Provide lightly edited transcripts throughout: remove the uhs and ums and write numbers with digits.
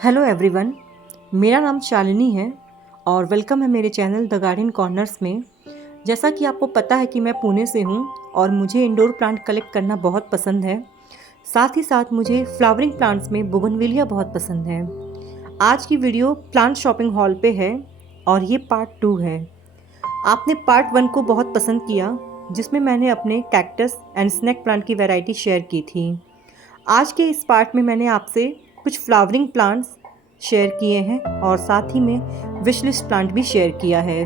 Hello everyone, मेरा नाम शालिनी है और वेलकम है मेरे चैनल द गार्डन कॉर्नर्स में। जैसा कि आपको पता है कि मैं पुणे से हूँ और मुझे इंडोर प्लांट कलेक्ट करना बहुत पसंद है। साथ ही साथ मुझे फ्लावरिंग प्लांट्स में बोगनविलिया बहुत पसंद है। आज की वीडियो प्लांट शॉपिंग हॉल पे है और ये पार्ट 2 है। आपने पार्ट 1 को बहुत पसंद किया, जिसमें मैंने अपने कैक्टस एंड स्नैक प्लांट की वैरायटी शेयर की थी। आज के इस पार्ट में मैंने आपसे कुछ फ्लावरिंग प्लांट्स शेयर किए हैं और साथ ही में विश लिस्ट प्लांट भी शेयर किया है।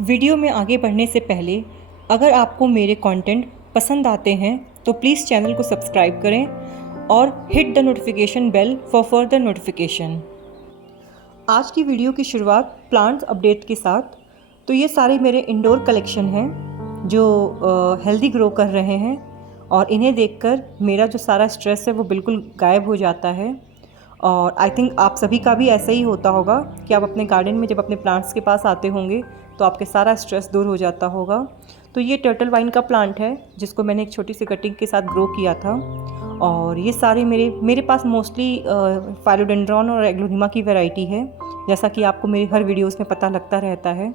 वीडियो में आगे बढ़ने से पहले अगर आपको मेरे कंटेंट पसंद आते हैं तो प्लीज़ चैनल को सब्सक्राइब करें और hit the notification bell for further notification. आज की वीडियो की शुरुआत प्लांट्स अपडेट के साथ। तो ये सारे मेरे इंडोर कलेक्शन हैं जो हेल्दी ग्रो कर रहे हैं और इन्हें देखकर मेरा जो सारा स्ट्रेस है वो बिल्कुल गायब हो जाता है। और आई थिंक आप सभी का भी ऐसा ही होता होगा कि आप अपने गार्डन में जब अपने प्लांट्स के पास आते होंगे तो आपके सारा स्ट्रेस दूर हो जाता होगा। तो ये टर्टल वाइन का प्लांट है जिसको मैंने एक छोटी सी कटिंग के साथ ग्रो किया था। और ये सारे मेरे पास मोस्टली फाइलोडेंड्रॉन और एग्लोनिमा की वैरायटी है, जैसा कि आपको मेरी हर वीडियोस में पता लगता रहता है।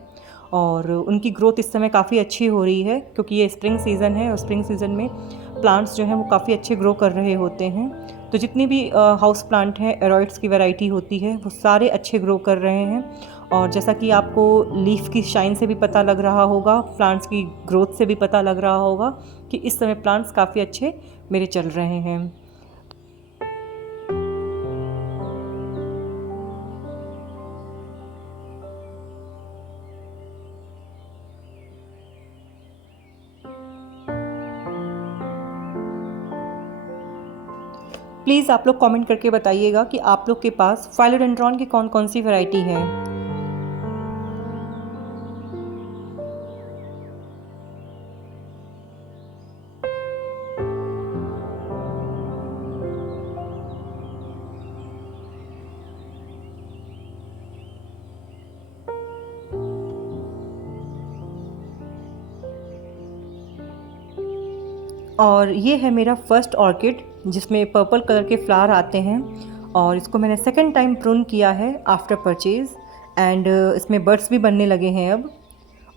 और उनकी ग्रोथ इस समय काफ़ी अच्छी हो रही है क्योंकि ये स्प्रिंग सीज़न है और स्प्रिंग सीज़न में प्लांट्स जो हैं वो काफ़ी अच्छे ग्रो कर रहे होते हैं। तो जितनी भी हाउस प्लांट हैं, एरॉइड्स की वैरायटी होती है, वो सारे अच्छे ग्रो कर रहे हैं। और जैसा कि आपको लीफ की शाइन से भी पता लग रहा होगा, प्लांट्स की ग्रोथ से भी पता लग रहा होगा कि इस समय प्लांट्स काफ़ी अच्छे मेरे चल रहे हैं। प्लीज़ आप लोग कमेंट करके बताइएगा कि आप लोग के पास फाइलोडेंड्रॉन की कौन कौन सी वैरायटी है। और ये है मेरा फर्स्ट ऑर्किड जिसमें पर्पल कलर के फ्लावर आते हैं और इसको मैंने सेकंड टाइम प्रून किया है आफ्टर परचेज़ एंड इसमें बड्स भी बनने लगे हैं अब।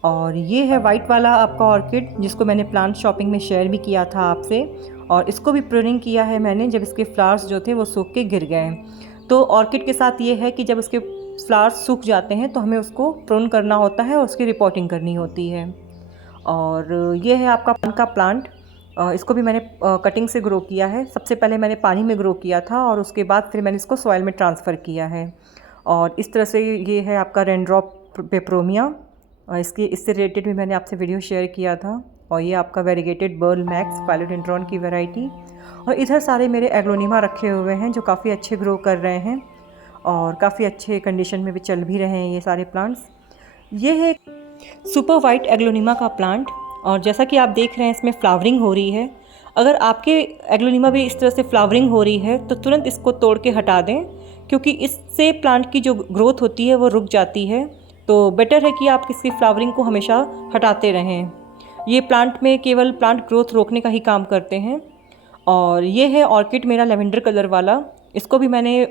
और ये है वाइट वाला आपका ऑर्किड जिसको मैंने प्लांट शॉपिंग में शेयर भी किया था आपसे, और इसको भी प्रूनिंग किया है मैंने जब इसके फ्लावर्स जो थे वो सूख के गिर गए। तो ऑर्किड के साथ ये है कि जब उसके फ्लावर्स सूख जाते हैं तो हमें उसको प्रून करना होता है और उसकी रिपोर्टिंग करनी होती है। और ये है आपका पान का प्लांट। इसको भी मैंने कटिंग से ग्रो किया है। सबसे पहले मैंने पानी में ग्रो किया था और उसके बाद फिर मैंने इसको सॉइल में ट्रांसफ़र किया है। और इस तरह से ये है आपका रेनड्रॉप पेपरोमिया, इससे रिलेटेड भी मैंने आपसे वीडियो शेयर किया था। और ये आपका वेरीगेटेड बर्ल मैक्स फाइलोडेंड्रॉन की वैरायटी। और इधर सारे मेरे एग्लोनिमा रखे हुए हैं जो काफ़ी अच्छे ग्रो कर रहे हैं और काफ़ी अच्छे कंडीशन में भी चल भी रहे हैं ये सारे प्लांट्स। ये है सुपर वाइट एग्लोनिमा का प्लांट और जैसा कि आप देख रहे हैं इसमें फ्लावरिंग हो रही है। अगर आपके एग्लोनिमा भी इस तरह से फ्लावरिंग हो रही है तो तुरंत इसको तोड़ के हटा दें, क्योंकि इससे प्लांट की जो ग्रोथ होती है वो रुक जाती है। तो बेटर है कि आप इसकी फ्लावरिंग को हमेशा हटाते रहें। ये प्लांट में केवल प्लांट ग्रोथ रोकने का ही काम करते हैं। और ये है ऑर्किड मेरा लेवेंडर कलर वाला। इसको भी मैंने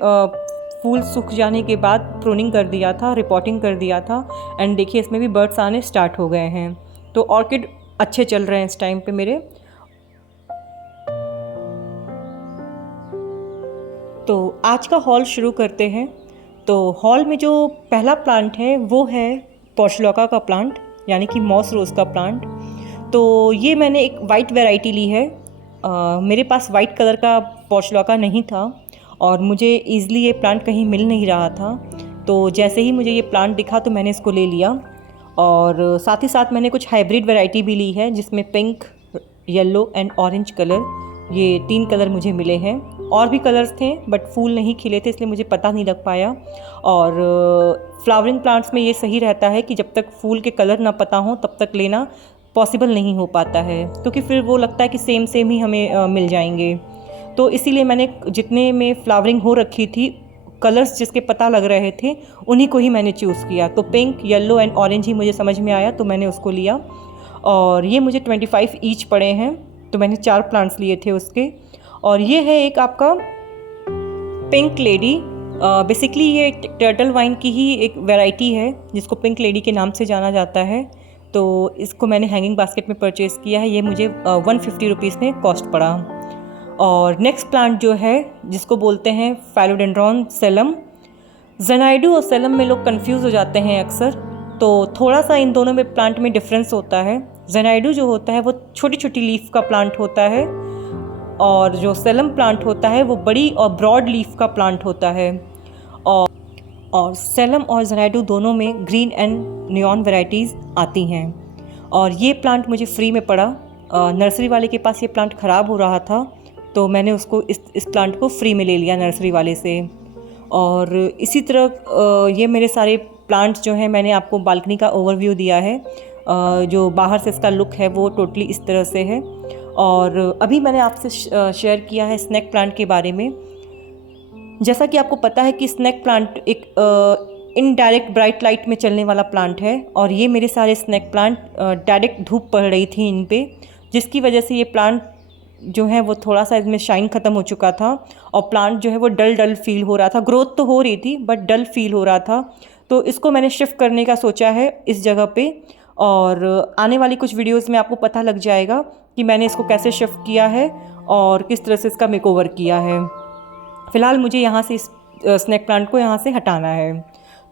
फूल सूख जाने के बाद प्रूनिंग कर दिया था, रिपोर्टिंग कर दिया था एंड देखिए इसमें भी बर्ड्स आने स्टार्ट हो गए हैं। तो ऑर्किड अच्छे चल रहे हैं इस टाइम पे मेरे। तो आज का हॉल शुरू करते हैं। तो हॉल में जो पहला प्लांट है वो है पोर्चुलाका का प्लांट, यानी कि मॉस रोज़ का प्लांट। तो ये मैंने एक वाइट वैरायटी ली है। मेरे पास वाइट कलर का पोर्चुलाका नहीं था और मुझे ईज़िली ये प्लांट कहीं मिल नहीं रहा था। तो जैसे ही मुझे ये प्लांट दिखा तो मैंने इसको ले लिया। और साथ ही साथ मैंने कुछ हाइब्रिड वैरायटी भी ली है जिसमें pink, yellow and orange colour, ये 3 कलर मुझे मिले हैं। और भी कलर्स थे बट फूल नहीं खिले थे इसलिए मुझे पता नहीं लग पाया। और फ्लावरिंग प्लांट्स में ये सही रहता है कि जब तक फूल के कलर ना पता हो तब तक लेना पॉसिबल नहीं हो पाता है, क्योंकि फिर वो लगता है कि सेम ही हमें मिल जाएंगे। तो इसीलिए मैंने जितने में फ्लावरिंग हो रखी थी, कलर्स जिसके पता लग रहे थे, उन्हीं को ही मैंने चूज़ किया। तो पिंक, येलो एंड ऑरेंज ही मुझे समझ में आया तो मैंने उसको लिया। और ये मुझे 25 ईच पड़े हैं, तो मैंने 4 प्लांट्स लिए थे उसके। और ये है एक आपका पिंक लेडी। बेसिकली ये टर्टल वाइन की ही एक वैरायटी है जिसको पिंक लेडी के नाम से जाना जाता है। तो इसको मैंने हैंगिंग बास्केट में परचेज़ किया है। ये मुझे 150 रुपीज़ में कॉस्ट पड़ा। और नेक्स्ट प्लांट जो है जिसको बोलते हैं फाइलोडेंड्रॉन सेलम। जेनाइडू और सेलम में लोग कंफ्यूज हो जाते हैं अक्सर, तो थोड़ा सा इन दोनों में प्लांट में डिफरेंस होता है। जेनाइडू जो होता है वो छोटी छोटी लीफ का प्लांट होता है, और जो सेलम प्लांट होता है वो बड़ी और ब्रॉड लीफ का प्लांट होता है। और सेलम और जेनाइडू दोनों में ग्रीन एंड नियॉन वैरायटीज़ आती हैं। और ये प्लांट मुझे फ्री में पड़ा। नर्सरी वाले के पास ये प्लांट ख़राब हो रहा था, तो मैंने उसको इस प्लांट को फ्री में ले लिया नर्सरी वाले से। और इसी तरह ये मेरे सारे प्लांट्स जो हैं, मैंने आपको बालकनी का ओवरव्यू दिया है। जो बाहर से इसका लुक है वो टोटली इस तरह से है। और अभी मैंने आपसे शेयर किया है स्नैक प्लांट के बारे में। जैसा कि आपको पता है कि स्नैक प्लांट एक इनडायरेक्ट ब्राइट लाइट में चलने वाला प्लांट है, और ये मेरे सारे स्नैक प्लांट डायरेक्ट धूप पड़ रही थी इन पे, जिसकी वजह से ये प्लांट जो है वो थोड़ा सा इसमें शाइन ख़त्म हो चुका था, और प्लांट जो है वो डल फील हो रहा था। ग्रोथ तो हो रही थी बट डल फील हो रहा था। तो इसको मैंने शिफ्ट करने का सोचा है इस जगह पे, और आने वाली कुछ वीडियोस में आपको पता लग जाएगा कि मैंने इसको कैसे शिफ्ट किया है और किस तरह से इसका मेकओवर किया है। फ़िलहाल मुझे यहाँ से इस स्नैक प्लांट को यहाँ से हटाना है।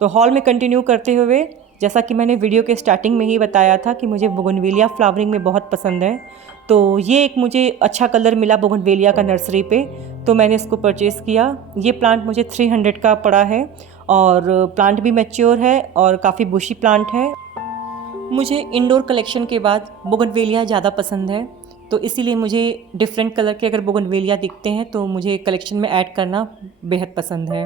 तो हॉल में कंटिन्यू करते हुए, जैसा कि मैंने वीडियो के स्टार्टिंग में ही बताया था कि मुझे बोगनवेलिया फ्लावरिंग में बहुत पसंद है, तो ये एक मुझे अच्छा कलर मिला बोगनवेलिया का नर्सरी पे, तो मैंने इसको परचेज़ किया। ये प्लांट मुझे 300 का पड़ा है, और प्लांट भी मैच्योर है और काफ़ी बुशी प्लांट है। मुझे इंडोर कलेक्शन के बाद बोगनवेलिया ज़्यादा पसंद है, तो इसीलिए मुझे डिफरेंट कलर के अगर बोगनवेलिया दिखते हैं तो मुझे कलेक्शन में ऐड करना बेहद पसंद है।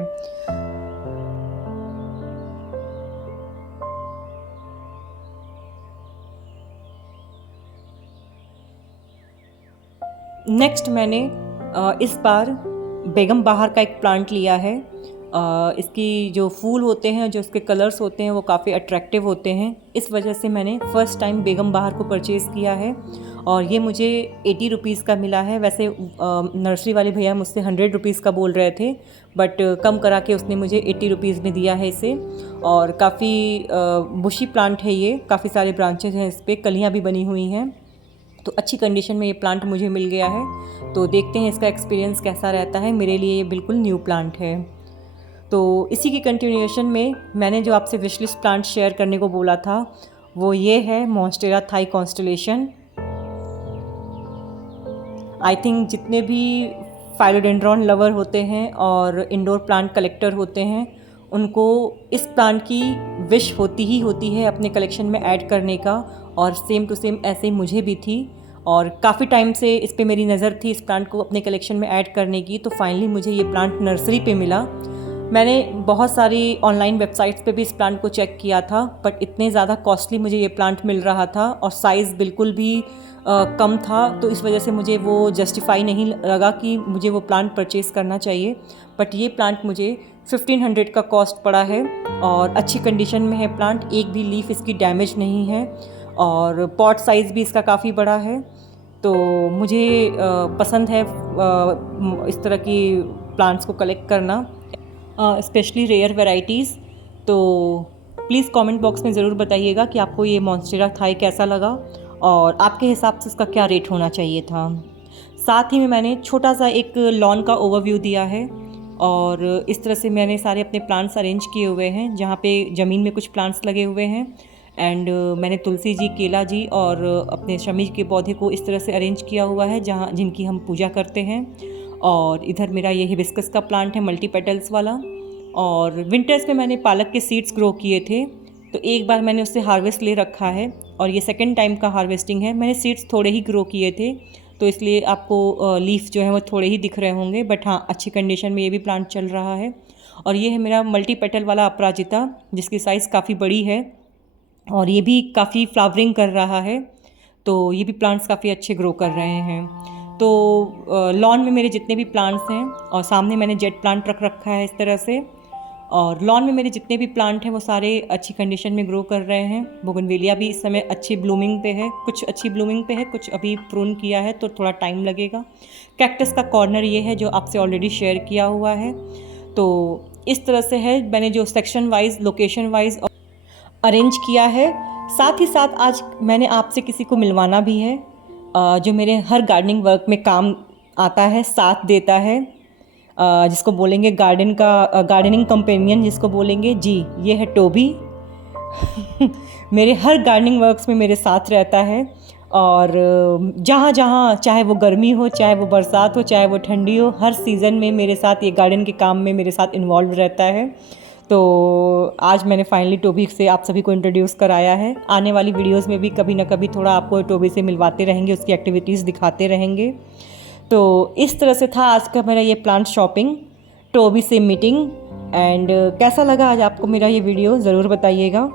नेक्स्ट मैंने इस बार बेगम बहार का एक प्लांट लिया है। इसकी जो फूल होते हैं, जो इसके कलर्स होते हैं वो काफ़ी अट्रैक्टिव होते हैं। इस वजह से मैंने फ़र्स्ट टाइम बेगम बहार को परचेज़ किया है, और ये मुझे 80 रुपीज़ का मिला है। वैसे नर्सरी वाले भैया मुझसे 100 रुपीज़ का बोल रहे थे, बट कम करा के उसने मुझे 80 रुपीज़ में दिया है इसे। और काफ़ी बुशी प्लांट है ये, काफ़ी सारे ब्रांचेज हैं इस पर, कलियाँ भी बनी हुई हैं। तो अच्छी कंडीशन में ये प्लांट मुझे मिल गया है, तो देखते हैं इसका एक्सपीरियंस कैसा रहता है। मेरे लिए ये बिल्कुल न्यू प्लांट है। तो इसी की कंटिन्यूएशन में मैंने जो आपसे विश लिस्ट प्लांट शेयर करने को बोला था वो ये है monstera Thai constellation. I think जितने भी फाइलोडेंड्रॉन लवर होते हैं और इंडोर प्लांट कलेक्टर होते हैं, उनको इस प्लांट की विश होती है अपने कलेक्शन में ऐड करने का, और सेम टू सेम ऐसे ही मुझे भी थी। और काफ़ी टाइम से इस पे मेरी नज़र थी इस प्लांट को अपने कलेक्शन में ऐड करने की, तो फाइनली मुझे ये प्लांट नर्सरी पे मिला। मैंने बहुत सारी ऑनलाइन वेबसाइट्स पे भी इस प्लांट को चेक किया था, बट इतने ज़्यादा कॉस्टली मुझे ये प्लांट मिल रहा था, और साइज़ बिल्कुल भी कम था, तो इस वजह से मुझे वो जस्टिफाई नहीं लगा कि मुझे वो प्लांट परचेज़ करना चाहिए। बट ये प्लांट मुझे 1500 का कॉस्ट पड़ा है, और अच्छी कंडीशन में है प्लांट, एक भी लीफ इसकी डैमेज नहीं है, और पॉट साइज़ भी इसका काफ़ी बड़ा है। तो मुझे पसंद है इस तरह की प्लांट्स को कलेक्ट करना, स्पेशली रेयर वैराइटीज़। तो प्लीज़ कमेंट बॉक्स में ज़रूर बताइएगा कि आपको ये मॉन्स्टेरा थाई कैसा लगा, और आपके हिसाब से इसका क्या रेट होना चाहिए था। साथ ही में मैंने छोटा सा एक लॉन का ओवरव्यू दिया है, और इस तरह से मैंने सारे अपने प्लांट्स अरेंज किए हुए हैं, जहाँ पे ज़मीन में कुछ प्लांट्स लगे हुए हैं, एंड मैंने तुलसी जी, केला जी और अपने शमीज के पौधे को इस तरह से अरेंज किया हुआ है जहाँ जिनकी हम पूजा करते हैं। और इधर मेरा ये हिबिस्कस का प्लांट है, मल्टी पेटल्स वाला। और विंटर्स में मैंने पालक के सीड्स ग्रो किए थे, तो एक बार मैंने उससे हार्वेस्ट ले रखा है, और ये सेकंड टाइम का हार्वेस्टिंग है। मैंने सीड्स थोड़े ही ग्रो किए थे, तो इसलिए आपको लीफ जो है वो थोड़े ही दिख रहे होंगे, बट हाँ अच्छी कंडीशन में ये भी प्लांट चल रहा है। और ये है मेरा मल्टी पेटल वाला अपराजिता, जिसकी साइज़ काफ़ी बड़ी है, और ये भी काफ़ी फ्लावरिंग कर रहा है, तो ये भी प्लांट्स काफ़ी अच्छे ग्रो कर रहे हैं। तो लॉन में मेरे जितने भी प्लांट्स हैं, और सामने मैंने जेट प्लांट रख रखा है इस तरह से, और लॉन में मेरे जितने भी प्लांट हैं वो सारे अच्छी कंडीशन में ग्रो कर रहे हैं। बोगनवेलिया भी इस समय अच्छी ब्लूमिंग पे है, कुछ अच्छी ब्लूमिंग पे है, कुछ अभी प्रून किया है तो थोड़ा टाइम लगेगा। कैक्टस का कॉर्नर ये है जो आपसे ऑलरेडी शेयर किया हुआ है। तो इस तरह से है, मैंने जो section wise location wise arrange किया है। साथ ही साथ आज मैंने आपसे किसी को मिलवाना भी है जो मेरे हर गार्डनिंग वर्क में काम आता है, साथ देता है, जिसको बोलेंगे गार्डनिंग कंपेनियन जिसको बोलेंगे जी, ये है टोबी। मेरे हर गार्डनिंग वर्क्स में मेरे साथ रहता है और जहाँ जहाँ, चाहे वो गर्मी हो, चाहे वो बरसात हो, चाहे वो ठंडी हो, हर सीज़न में मेरे साथ ये गार्डन के काम में मेरे साथ इन्वॉल्व रहता है। तो आज मैंने फाइनली टोबी से आप सभी को इंट्रोड्यूस कराया है। आने वाली वीडियोस में भी कभी ना कभी थोड़ा आपको टोबी से मिलवाते रहेंगे, उसकी एक्टिविटीज़ दिखाते रहेंगे। तो इस तरह से था आज का मेरा ये प्लांट शॉपिंग, टोबी से मीटिंग। एंड कैसा लगा आज आपको मेरा ये वीडियो ज़रूर बताइएगा।